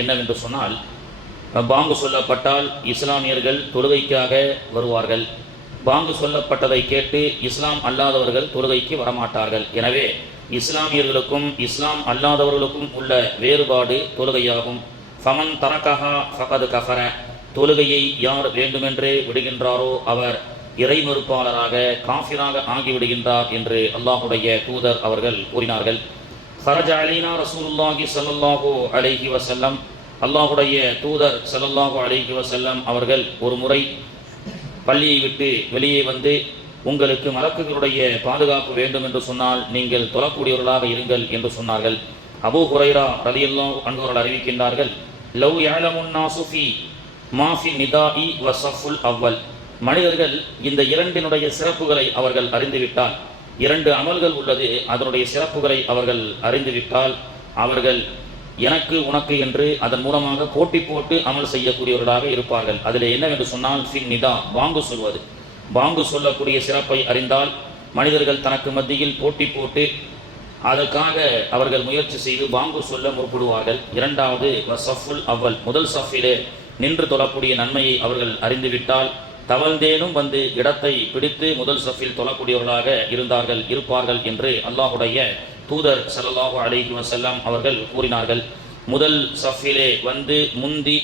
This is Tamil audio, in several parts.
என்னவென்று சொன்னால், பாங்கு சொல்லப்பட்டால் இஸ்லாமியர்கள் தொழுகைக்காக வருவார்கள். பாங்கு சொல்லப்பட்டதை கேட்டு இஸ்லாம் அல்லாதவர்கள் தொழுகைக்கு வரமாட்டார்கள். எனவே இஸ்லாமியர்களுக்கும் இஸ்லாம் அல்லாதவர்களுக்கும் உள்ள வேறுபாடு தொழுகையாகும். ஃபமன் தரக்கஹா ஃபகது கஃபர, தொழுகையை யார் வேண்டுமென்றே விடுகின்றாரோ அவர் இறை மறுப்பாளராக காஃபிராக ஆகிவிடுகின்றார் என்று அல்லாஹுடைய தூதர் அவர்கள் கூறினார்கள். ஃபரஜ அலைனா ரசூலுல்லாஹி ஸல்லல்லாஹு அலைஹி வஸல்லம், அல்லாஹுடைய தூதர் ஸல்லல்லாஹு அலைஹி வஸல்லம் அவர்கள் ஒரு முறை பள்ளியை விட்டு வெளியே வந்து, உங்களுக்கு மலக்குகளுடைய பாதுகாப்பு வேண்டும் என்று சொன்னால் நீங்கள் தொழக்கூடியவர்களாக இருங்கள் என்று சொன்னார்கள். அபூ ஹுரைரா ரலியல்லாஹு அன்ஹு அவர்கள் அறிவிக்கின்றார்கள், லவ் யஅலமுன் நாஸு ஃபீ மா ஃபி நிதாஇ வ ஸஃபுல் அவ்வல், மனிதர்கள் இந்த இரண்டினுடைய சிறப்புகளை அவர்கள் அறிந்துவிட்டால், இரண்டு அமல்கள் உள்ளது, அதனுடைய சிறப்புகளை அவர்கள் அறிந்துவிட்டால் அவர்கள் எனக்கு உனக்கு என்று அதன் மூலமாக போட்டி போட்டு அமல் செய்யக்கூடியவர்களாக இருப்பார்கள். அதில் என்னவென்று சொன்னால் ஃபின் நிதா, பாங்கு சொல்வது. பாங்கு சொல்லக்கூடிய சிறப்பை அறிந்தால் மனிதர்கள் தனக்கு மத்தியில் போட்டி போட்டு அதற்காக அவர்கள் முயற்சி செய்து பாங்கு சொல்ல முற்படுவார்கள். இரண்டாவது சஃபுல் அவ்வல், முதல் சஃபிலே நின்று தொழக்கூடிய நன்மையை அவர்கள் அறிந்துவிட்டால் தவழ்ந்தேனும் வந்து இடத்தை பிடித்து முதல் சஃபில் தொழக்கூடியவர்களாக இருப்பார்கள் என்று அல்லாஹுடைய தூதர் ஸல்லல்லாஹு அலைஹி வஸல்லம் அவர்கள் கூறினார்கள். முதல் சஃபிலே வந்து முந்தி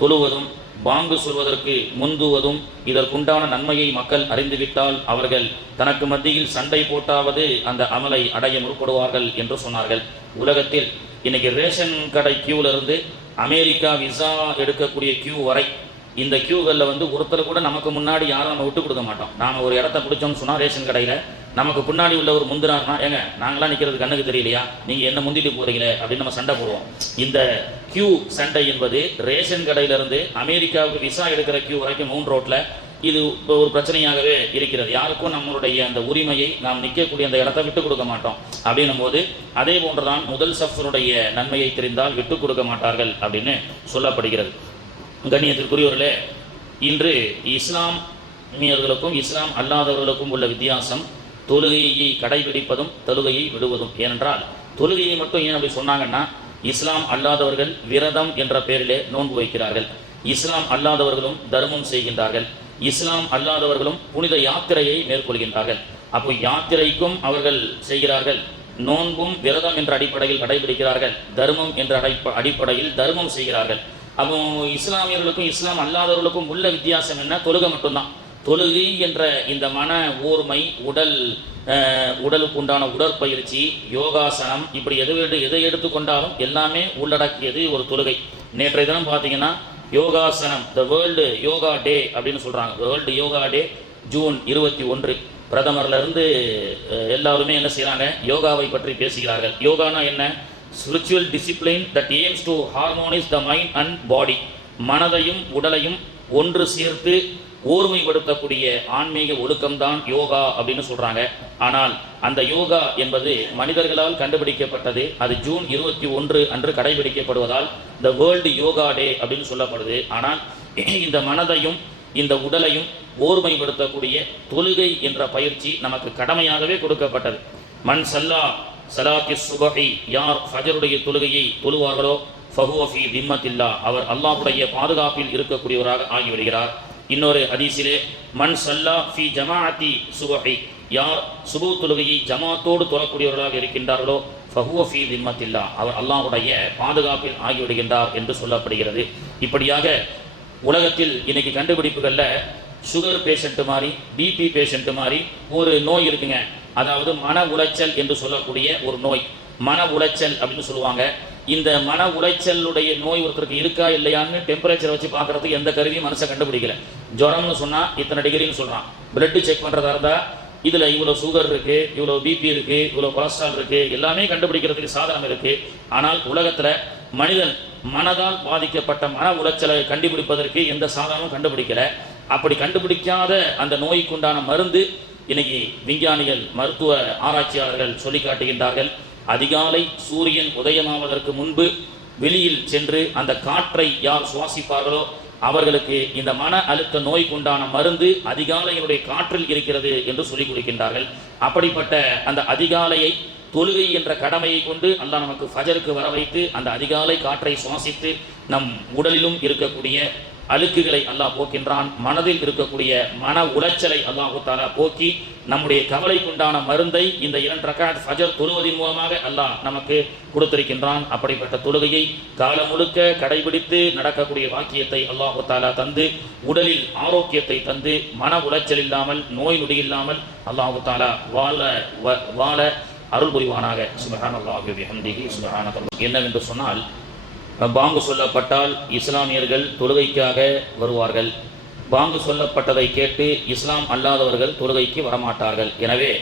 தொழுவதும் பாங்கு சொல்வதற்கு முந்துவதும் இதற்குண்டான நன்மையை மக்கள் அறிந்துவிட்டால் அவர்கள் தனக்கு மத்தியில் சண்டை போட்டாவது அந்த அமலை அடைய முற்படுவார்கள் என்று சொன்னார்கள். உலகத்தில் இன்னைக்கு ரேஷன் கடை கியூவிலிருந்து அமெரிக்கா விசா எடுக்கக்கூடிய கியூ வரை இந்த கியூகளில் வந்து ஒருத்தர் கூட நமக்கு முன்னாடி யாரும் நம்ம விட்டு கொடுக்க மாட்டோம். நாம் ஒரு இடத்த பிடிச்சோம்னு சொன்னால் ரேஷன் கடையில் நமக்கு பின்னாடி உள்ள ஒரு முந்தினார்னா, ஏங்க நாங்களாம் நிற்கிறது கண்ணுக்கு தெரியலையா, நீங்கள் என்ன முந்திட்டு போகிறீங்களே அப்படின்னு நம்ம சண்டை போடுவோம். இந்த கியூ சண்டை என்பது ரேஷன் கடையிலிருந்து அமெரிக்காவுக்கு விசா எடுக்கிற கியூ வரைக்கும் 3 ரோட்டில் இது ஒரு பிரச்சனையாகவே இருக்கிறது. யாருக்கும் நம்மளுடைய அந்த உரிமையை நாம் நிற்கக்கூடிய அந்த இடத்தை விட்டு கொடுக்க மாட்டோம். அப்படின்னும் போது அதே போன்றுதான் முதல் சஃபருடைய நன்மையை தெரிந்தால் விட்டு கொடுக்க மாட்டார்கள் அப்படின்னு சொல்லப்படுகிறது. கண்ணியத்திற்குரியவர்களே, இன்று இஸ்லாமியர்களுக்கும் இஸ்லாம் அல்லாதவர்களுக்கும் உள்ள வித்தியாசம் தொழுகையை கடைபிடிப்பதும் தொழுகையை விடுவதும். ஏனென்றால் தொழுகையை மட்டும் ஏன் அப்படி சொன்னாங்கன்னா, இஸ்லாம் அல்லாதவர்கள் விரதம் என்ற பெயரிலே நோன்பு வைக்கிறார்கள், இஸ்லாம் அல்லாதவர்களும் தர்மம் செய்கின்றார்கள், இஸ்லாம் அல்லாதவர்களும் புனித யாத்திரையை மேற்கொள்கின்றார்கள். அப்போ யாத்திரைக்கும் அவர்கள் செய்கிறார்கள், நோன்பும் விரதம் என்ற அடிப்படையில் கடைபிடிக்கிறார்கள், தர்மம் என்ற அடிப்படையில் தர்மம் செய்கிறார்கள். அப்போ இஸ்லாமியர்களுக்கும் இஸ்லாம் அல்லாதவர்களுக்கும் உள்ள வித்தியாசம் என்ன? தொழுகை மட்டும்தான். தொழுகை என்ற இந்த மன ஓர்மை, உடலுக்கு உண்டான உடற்பயிற்சி, யோகாசனம், இப்படி எதை எடுத்துக்கொண்டாலும் எல்லாமே உள்ளடக்கியது ஒரு தொழுகை. நேற்றைய தினம் பார்த்தீங்கன்னா யோகாசனம், த வேர்ல்டு யோகா டே அப்படின்னு சொல்கிறாங்க. வேர்ல்டு யோகா டே ஜூன் 21. பிரதமர்லேருந்து எல்லாருமே என்ன செய்கிறாங்க, யோகாவை பற்றி பேசுகிறார்கள். யோகானா என்ன? Spiritual discipline that AIIMS to harmonise the mind and body, மனதையும் உடலையும் ஒன்று சேர்த்து ஓர்மைப்படுத்தக்கூடிய ஆன்மீக ஒழுக்கம்தான் யோகா அப்படின்னு சொல்கிறாங்க. ஆனால் அந்த யோகா என்பது மனிதர்களால் கண்டுபிடிக்கப்பட்டது. அது ஜூன் 21 அன்று கடைபிடிக்கப்படுவதால் த வேர்ல்டு யோகா டே அப்படின்னு சொல்லப்படுது. ஆனால் இந்த மனதையும் இந்த உடலையும் ஓர்மைப்படுத்தக்கூடிய தொழுகை என்ற பயிற்சி நமக்கு கடமையாகவே கொடுக்கப்பட்டது. மன் சல்லா சலாத்தி சுபஹி, யார் ஃபஜருடைய தொழுகையை தொழுவார்களோ ஃபஹுவ ஃபீ திம்மத்தில்லா, அவர் அல்லாஹ்வுடைய பாதுகாப்பில் இருக்கக்கூடியவராக ஆகிவிடுகிறார். இன்னொரு ஹதீஸிலே மன் சல்லா ஃபீ ஜமாஅத்தி சுபஹி, யார் சுபு தொழுகையை ஜமாத்தோடு தொழக்கூடியவர்களாக இருக்கின்றார்களோ ஃபஹுவ ஃபீ திம்மத்தில்லா, அவர் அல்லாஹ்வுடைய பாதுகாப்பில் ஆகிவிடுகின்றார் என்று சொல்லப்படுகிறது. இப்படியாக உலகத்தில் இன்னைக்கு கண்டுபிடிப்புகளில் சுகர் பேஷண்ட்டு மாதிரி, பிபி பேஷண்ட்டு மாதிரி ஒரு நோய் இருக்குங்க. அதாவது மன உளைச்சல் என்று சொல்லக்கூடிய ஒரு நோய், மன உளைச்சல் அப்படின்னு சொல்லுவாங்க. இந்த மன உளைச்சலுடைய நோய் ஒருத்தருக்கு இருக்கா இல்லையான்னு டெம்பரேச்சரை வச்சு பார்க்கறதுக்கு எந்த கருவியும் மனுஷன் கண்டுபிடிக்கல. ஜுரம்னு சொன்னால் இத்தனை டிகிரின்னு சொல்கிறான். பிளட்டு செக் பண்ணுறதா இருந்தால் இதில் இவ்வளோ சுகர் இருக்குது, இவ்வளோ பிபி இருக்குது, இவ்வளோ கொலஸ்ட்ரால் இருக்குது, எல்லாமே கண்டுபிடிக்கிறதுக்கு சாதனம் இருக்குது. ஆனால் உலகத்தில் மனிதன் மனதால் பாதிக்கப்பட்ட மன உளைச்சலை கண்டுபிடிப்பதற்கு எந்த சாதனமும் கண்டுபிடிக்கலை. அப்படி கண்டுபிடிக்காத அந்த நோய்க்குண்டான மருந்து இன்னைக்கு விஞ்ஞானிகள், மருத்துவ ஆராய்ச்சியாளர்கள் சொல்லி காட்டுகின்றார்கள். அதிகாலை சூரியன் உதயமாவதற்கு முன்பு வெளியில் சென்று அந்த காற்றை யார் சுவாசிப்பார்களோ அவர்களுக்கு இந்த மன அழுத்த நோய்க்குண்டான மருந்து அதிகாலையினுடைய காற்றில் இருக்கிறது என்று சொல்லிக் கொடுக்கின்றார்கள். அப்படிப்பட்ட அந்த அதிகாலையை தொழுகை என்ற கடமையை கொண்டு அல்லாஹ் நமக்கு ஃபஜருக்கு வர வைத்து அந்த அதிகாலை காற்றை சுவாசித்து நம் உடலிலும் இருக்கக்கூடிய அழுக்குகளை அல்லாஹ் போக்கின்றான். மனதில் இருக்கக்கூடிய மன உளைச்சலை அல்லாஹு தஆலா போக்கி நம்முடைய கவலைக்குண்டான மருந்தை இந்த 2 ரக்காத் ஃபஜர் தொழுவதின் மூலமாக அல்லாஹ் நமக்கு கொடுத்திருக்கின்றான். அப்படிப்பட்ட தொழுகையை காலம் முழுக்க கடைபிடித்து நடக்கக்கூடிய வாக்கியத்தை அல்லாஹு தஆலா தந்து உடலில் ஆரோக்கியத்தை தந்து மன உளைச்சல் இல்லாமல் நோய் நொடி இல்லாமல் அல்லாஹு தஆலா வாழ அருள் புரிவானாக. சுப்ஹானல்லாஹி வபிஹம்திஹி சுப்ஹானல்லாஹ். என்னவென்று சொன்னால், பாங்கு சொல்லப்பட்டால் இஸ்லாமியர்கள் தொழுகைக்காக வருவார்கள். பாங்கு சொல்லப்பட்டதை கேட்டு இஸ்லாம் அல்லாதவர்கள் தொழுகைக்கு வரமாட்டார்கள். எனவே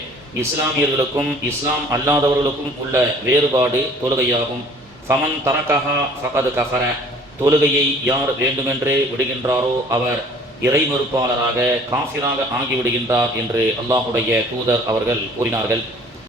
இஸ்லாமியர்களுக்கும் இஸ்லாம் அல்லாதவர்களுக்கும் உள்ள வேறுபாடு தொழுகையாகும். ஃபமன் தரகஹா ஃபகத் கஃபர, தொழுகையை யார் வேண்டுமென்றே விடுகின்றாரோ அவர் இறை மறுப்பாளராக காஃபிராக ஆகிவிடுகின்றார் என்று அல்லாஹுடைய தூதர் அவர்கள் கூறினார்கள்.